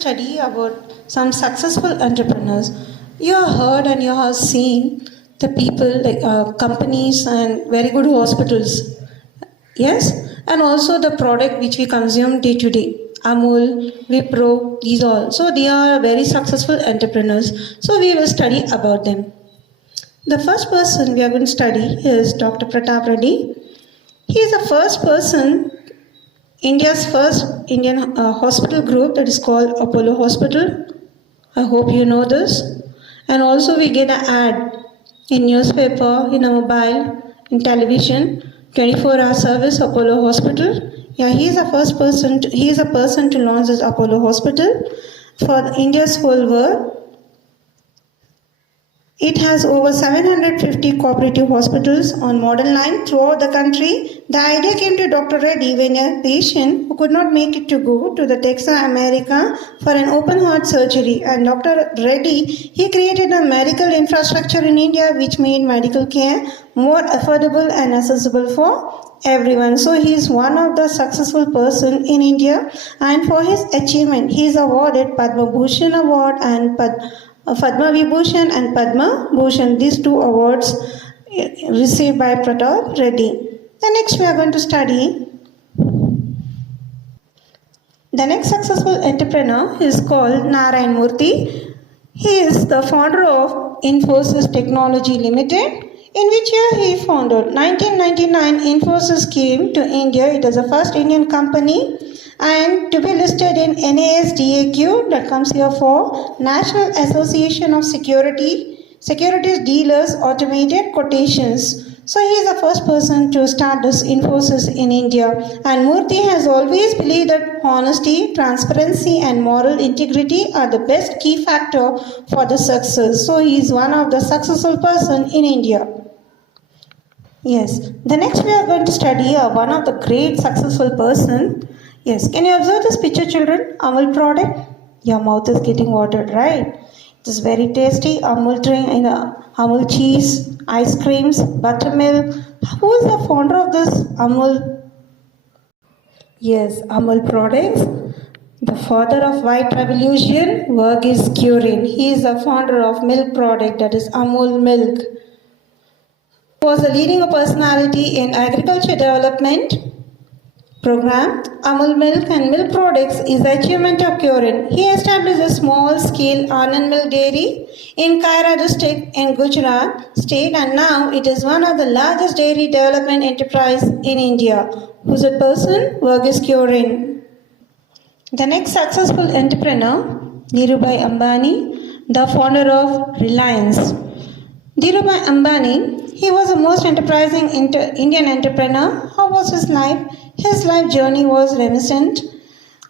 study about some successful entrepreneurs. You have heard and you have seen the people, like companies and very good hospitals. Yes, and also the product which we consume day to day. Amul, Wipro, these all. So they are very successful entrepreneurs. So we will study about them. The first person we are going to study is Dr. Pratap Reddy. He is the first person, India's first Indian hospital group that is called Apollo Hospital. I hope you know this. And also we get an ad in newspaper, in a mobile, in television, 24-hour service Apollo Hospital. Yeah, he is the first person. He is a person to launch this Apollo Hospital for India's whole world. It has over 750 cooperative hospitals on modern line throughout the country. The idea came to Dr. Reddy when a patient who could not make it to go to the Texas, America for an open heart surgery. And Dr. Reddy, he created a medical infrastructure in India which made medical care more affordable and accessible for everyone. So he is one of the successful person in India, and for his achievement he is awarded Padma Bhushan Award and Padma Vibhushan and Padma Bhushan. These two awards received by Pratap Reddy. The next we are going to study. The next successful entrepreneur is called Narayan Murthy. He is the founder of Infosys Technology Limited. In which year he founded? 1999, Infosys came to India. It is the first Indian company and to be listed in NASDAQ, that comes here for National Association of Securities Dealers Automated Quotations. So he is the first person to start this Infosys in India. And Murthy has always believed that honesty, transparency and moral integrity are the best key factor for the success. So he is one of the successful person in India. Yes, the next we are going to study one of the great successful person. Yes, can you observe this picture, children? Amul product. Your mouth is getting watered, right? It is very tasty. Amul drink, Amul cheese, ice creams, buttermilk. Who is the founder of this Amul? Yes, Amul products. The father of white revolution, Verghese Kurin. He is the founder of milk product, that is Amul milk. He was a leading personality in agriculture development program. Amul Milk and Milk Products is the achievement of Kurin. He established a small-scale Anand Milk Dairy in Kaira district in Gujarat state, and now it is one of the largest dairy development enterprise in India. Who's that person? Verghese Kurin. The next successful entrepreneur, Dhirubhai Ambani, the founder of Reliance. Dhirubhai Ambani, he was the most enterprising Indian entrepreneur. How was his life? His life journey was reminiscent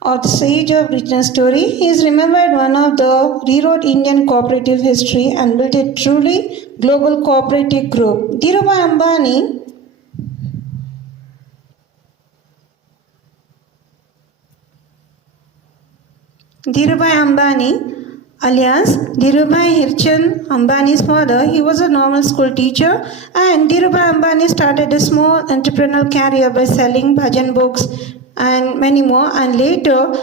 of the Sage of Written Story. He is remembered one of the rewrote Indian cooperative history and built a truly global cooperative group. Dhirubhai Ambani alias Dhirubhai Hirchand Ambani's father, he was a normal school teacher, and Dhirubhai Ambani started a small entrepreneurial career by selling bhajan books and many more, and later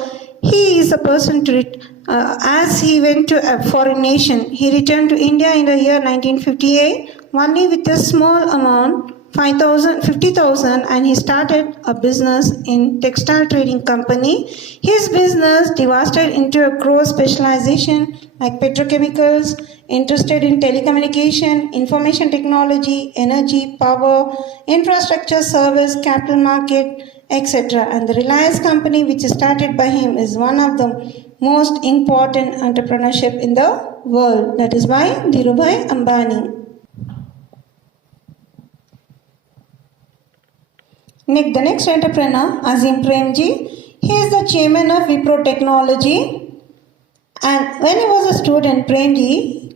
he is a person to as he went to a foreign nation. He returned to India in the year 1958 only with a small amount, 50,000, and he started a business in textile trading company. His business divided into a growth specialization like petrochemicals, interested in telecommunication, information technology, energy, power, infrastructure service, capital market, etc. And the Reliance company, which is started by him, is one of the most important entrepreneurship in the world. That is by Dhirubhai Ambani. The next entrepreneur, Azim Premji, he is the chairman of Wipro Technology, and when he was a student, Premji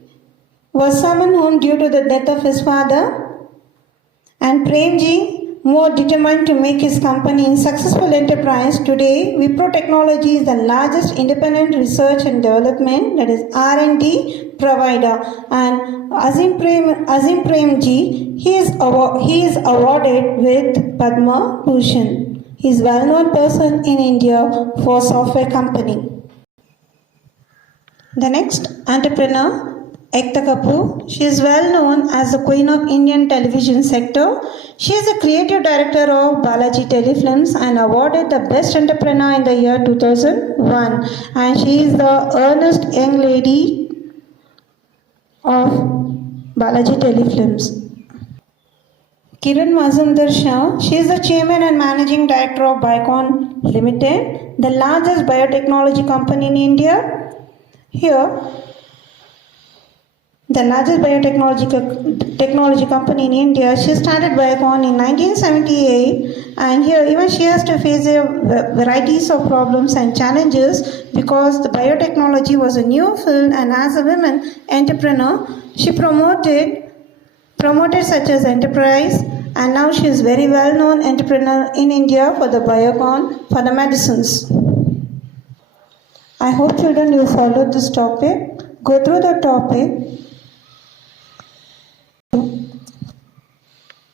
was summoned home due to the death of his father, and Premji more determined to make his company a successful enterprise. Today, Wipro Technology is the largest independent research and development, that is R&D provider, and Azim Premji, he is awarded with Padma Bhushan. He is a well-known person in India for software company. The next entrepreneur, Ekta Kapoor. She is well known as the queen of Indian television sector. She is the creative director of Balaji Telefilms and awarded the best entrepreneur in the year 2001. And she is the earnest young lady of Balaji Telefilms. Kiran Mazumdar Shah, she is the chairman and managing director of Biocon Limited, the largest biotechnology company in India. Here, the largest biotechnology company in India, she started Biocon in 1978, and here even she has to face a varieties of problems and challenges because the biotechnology was a new field, and as a woman entrepreneur, she promoted such as enterprise, and now she is very well known entrepreneur in India for the Biocon for the medicines. I hope children you follow this topic, go through the topic